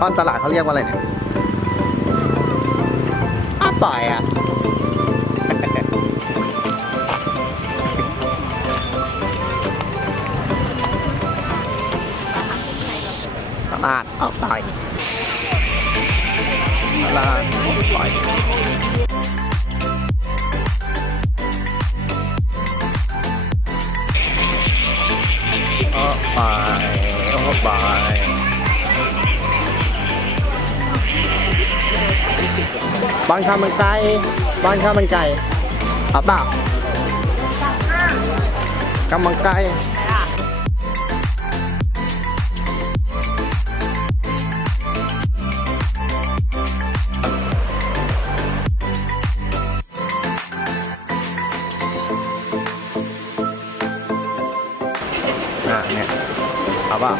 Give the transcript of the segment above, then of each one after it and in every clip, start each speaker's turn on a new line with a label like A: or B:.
A: ก้อนตลาดเขาเรียกว่าอะไรเนี่ยอ้าปล่อยอะตลาดเอาต่อยตลาดอาปล่อยเอาไปเอยอาไป บ้านข้าวมันไก่บ้านข้าวมันไก่เอาเปล่าข้าวมันไก่อะเนี่ยเอาเปล่า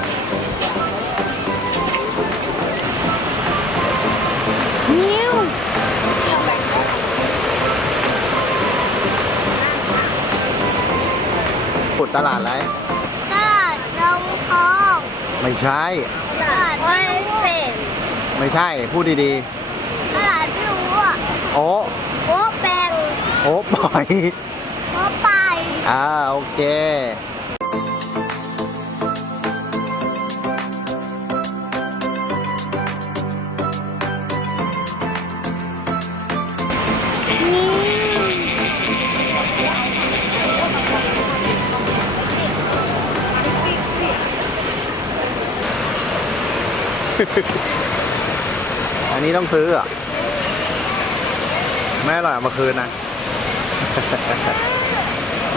A: ตลาดอะไร
B: ตลาดดงทอง
A: ไม่ใช่
B: ตลาดไม่เป็น
A: ไม่ใช่ พูดดี
B: ตลาดไม่รู้อะ
A: ๆ โอ้
B: โอ้แปง
A: โอ้ปล่อย
B: โอ้ไป
A: อ่า โอเค อันนี้ต้องซื้อเหรอะไม่อร่อยเอามาคืนนะ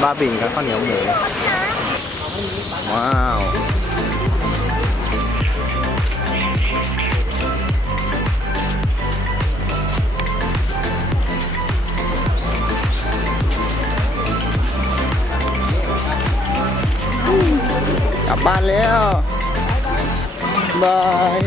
A: บ้าบินกับข้าวเหนียวหมูว้าวกลับบ้านแล้ว บาย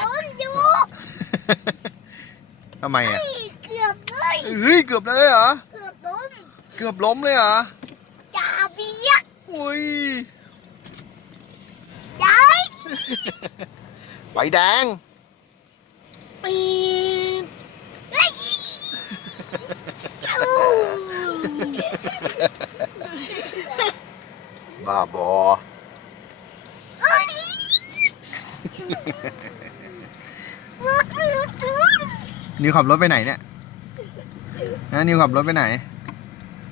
B: ต้นยู
A: ทำไมอะ
B: เกือบเลย
A: เฮ้ยเกือบเลยเหรอ
B: เกือบล้ม
A: เกือบล้มเลยเหรอ
B: จ่าเบียก
A: อุ้ย
B: ย้าย
A: ไฟแดง
B: ปีนเฮ้ยจู
A: บ้าบอ
B: เอ้ยรถรถรถ
A: นิวขับรถไปไหนเนี่ยนะนิวขับรถไปไหน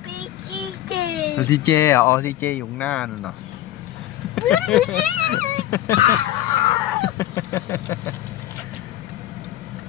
B: ปีจีเจ
A: รถซีเจเหรออ๋อซีเจอยู่ข้างหน้านู่นเหรอ Ah!